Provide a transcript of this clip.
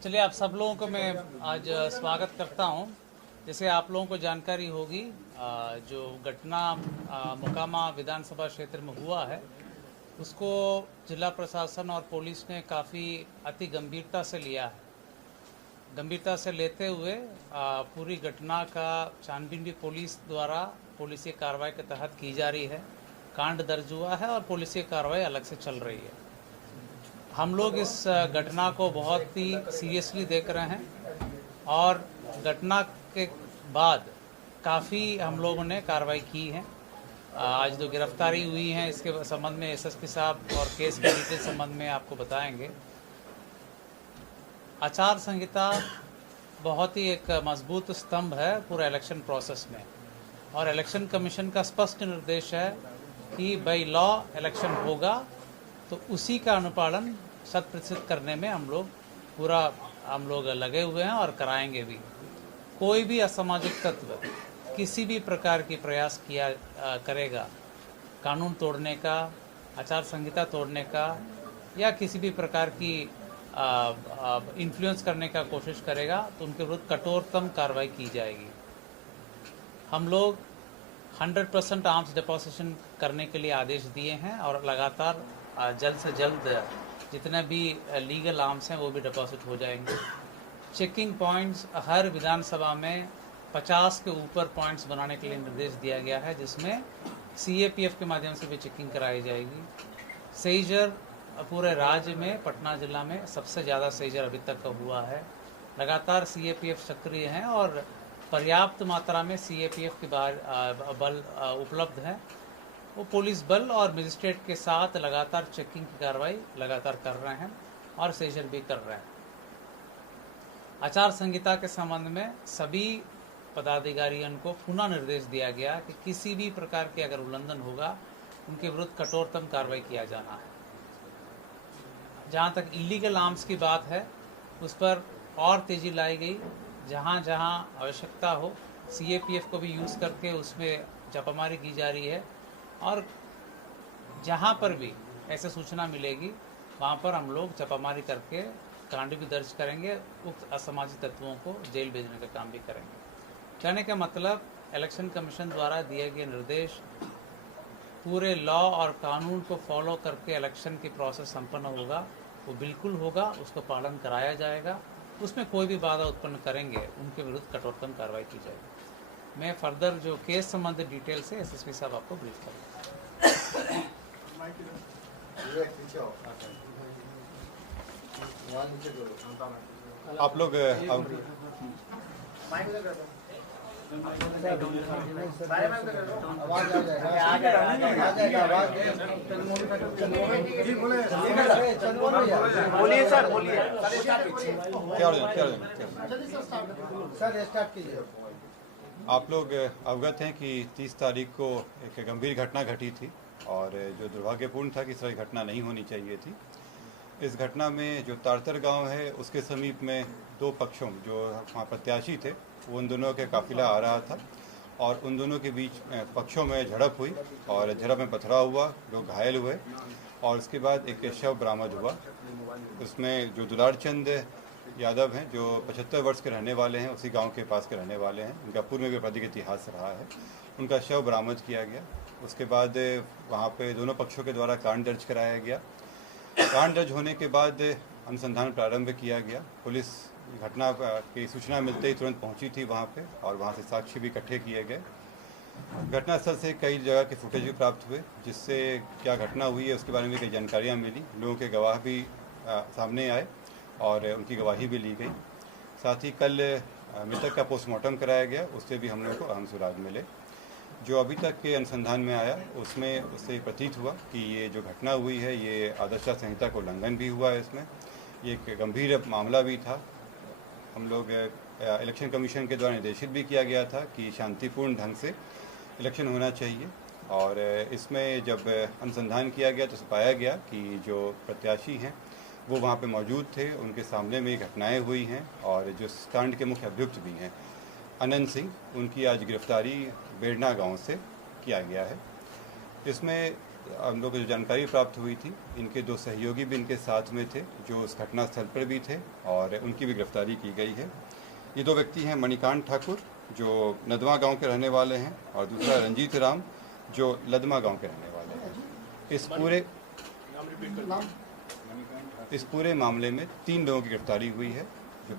चलिए, आप सब लोगों को मैं आज स्वागत करता हूं। जैसे आप लोगों को जानकारी होगी, जो घटना मोकामा विधानसभा क्षेत्र में हुआ है उसको जिला प्रशासन और पुलिस ने काफ़ी अति गंभीरता से लिया है। गंभीरता से लेते हुए पूरी घटना का छानबीन भी पुलिस द्वारा पुलिसी कार्रवाई के तहत की जा रही है। कांड दर्ज हुआ है और पुलिसी कार्रवाई अलग से चल रही है। हम लोग इस घटना को बहुत ही सीरियसली देख रहे हैं और घटना के बाद काफ़ी हम लोगों ने कार्रवाई की है। आज जो गिरफ्तारी हुई है इसके संबंध में एसएसपी साहब और केस के डिटेल संबंध में आपको बताएंगे। आचार संहिता बहुत ही एक मजबूत स्तंभ है पूरा इलेक्शन प्रोसेस में, और इलेक्शन कमीशन का स्पष्ट निर्देश है कि बाई लॉ इलेक्शन होगा तो उसी का अनुपालन 100% करने में हम लोग लगे हुए हैं और कराएंगे भी। कोई भी असामाजिक तत्व किसी भी प्रकार की प्रयास करेगा कानून तोड़ने का, आचार संहिता तोड़ने का, या किसी भी प्रकार की इन्फ्लुएंस करने का कोशिश करेगा तो उनके विरुद्ध कठोरतम कार्रवाई की जाएगी। हम लोग 100% आर्म्स डिपोजिशन करने के लिए आदेश दिए हैं और लगातार जल्द से जल्द जितने भी लीगल आर्म्स हैं वो भी डिपॉजिट हो जाएंगे। चेकिंग पॉइंट्स हर विधानसभा में 50 के ऊपर पॉइंट्स बनाने के लिए निर्देश दिया गया है, जिसमें सीएपीएफ के माध्यम से भी चेकिंग कराई जाएगी। सेजर पूरे राज्य में पटना जिला में सबसे ज़्यादा सेजर अभी तक का हुआ है। लगातार सीएपीएफ सक्रिय हैं और पर्याप्त मात्रा में सीएपीएफ के बल उपलब्ध है। वो पुलिस बल और मजिस्ट्रेट के साथ लगातार चेकिंग की कार्रवाई लगातार कर रहे हैं और सेजर भी कर रहे हैं। आचार संहिता के संबंध में सभी पदाधिकारियों को पुनः निर्देश दिया गया कि किसी भी प्रकार के अगर उल्लंघन होगा उनके विरुद्ध कठोरतम कार्रवाई किया जाना है। जहाँ तक इलीगल आर्म्स की बात है उस पर और तेजी लाई गई। जहाँ जहाँ आवश्यकता हो सीएपीएफ को भी यूज़ करके उसमें छापामारी की जा रही है, और जहाँ पर भी ऐसे सूचना मिलेगी वहाँ पर हम लोग छापामारी करके कांड भी दर्ज करेंगे, उक्त असामाजिक तत्वों को जेल भेजने का काम भी करेंगे। कहने का मतलब इलेक्शन कमीशन द्वारा दिए गए निर्देश पूरे लॉ और कानून को फॉलो करके इलेक्शन की प्रोसेस संपन्न होगा, वो बिल्कुल होगा, उसको पालन कराया जाएगा। उसमें कोई भी बाधा उत्पन्न करेंगे उनके विरुद्ध कठोरतम कार्रवाई की जाएगी। मैं फर्दर जो केस संबंधित डिटेल से एसएसपी साहब आपको ब्रीफ करूँगा। आप लोग बोलिए सर, बोलिए सर स्टार्ट कीजिए। आप लोग अवगत हैं कि 30 तारीख को एक गंभीर घटना घटी थी और जो दुर्भाग्यपूर्ण था कि इस तरह की घटना नहीं होनी चाहिए थी। इस घटना में जो तारतर गांव है उसके समीप में दो पक्षों जो वहाँ प्रत्याशी थे वो उन दोनों के काफिला आ रहा था और उन दोनों के बीच पक्षों में झड़प हुई और झड़प में पथराव हुआ, लोग घायल हुए और उसके बाद एक शव बरामद हुआ। उसमें जो दुलार चंद यादव हैं जो 75 वर्ष के रहने वाले हैं, उसी गांव के पास के रहने वाले हैं, उनका पूर्व में भी आपराधिक इतिहास रहा है, उनका शव बरामद किया गया। उसके बाद वहाँ पे दोनों पक्षों के द्वारा कांड दर्ज कराया गया। कांड दर्ज होने के बाद अनुसंधान प्रारंभ किया गया। पुलिस घटना की सूचना मिलते ही तुरंत पहुंची थी वहाँ पे और वहाँ से साक्ष्य भी इकट्ठे किए गए। घटनास्थल से कई जगह के फुटेज भी प्राप्त हुए, जिससे क्या घटना हुई है उसके बारे में कई जानकारियाँ मिली। लोगों के गवाह भी सामने आए और उनकी गवाही भी ली गई। साथ ही कल मृतक का पोस्टमार्टम कराया गया, उससे भी हम लोगों को अहम सुराग मिले। जो अभी तक के अनुसंधान में आया उसमें उससे प्रतीत हुआ कि ये जो घटना हुई है ये आदर्श संहिता का उल्लंघन भी हुआ है। इसमें ये एक गंभीर मामला भी था। हम लोग इलेक्शन कमीशन के द्वारा निर्देशित भी किया गया था कि शांतिपूर्ण ढंग से इलेक्शन होना चाहिए, और इसमें जब अनुसंधान किया गया तो पाया गया कि जो प्रत्याशी हैं वो वहाँ पे मौजूद थे, उनके सामने में घटनाएं हुई हैं और जो कांड के मुख्य अभियुक्त भी हैं अनंत सिंह, उनकी आज गिरफ्तारी बेड़ना गांव से किया गया है। इसमें हम लोग को जो जानकारी प्राप्त हुई थी, इनके 2 सहयोगी भी इनके साथ में थे जो उस घटनास्थल पर भी थे और उनकी भी गिरफ्तारी की गई है। ये 2 व्यक्ति हैं मणिकांत ठाकुर जो नदवा गांव के रहने वाले हैं और दूसरा रंजीत राम जो लदमा गांव के रहने वाले हैं। इस पूरे मामले में 3 लोगों की गिरफ्तारी हुई है जो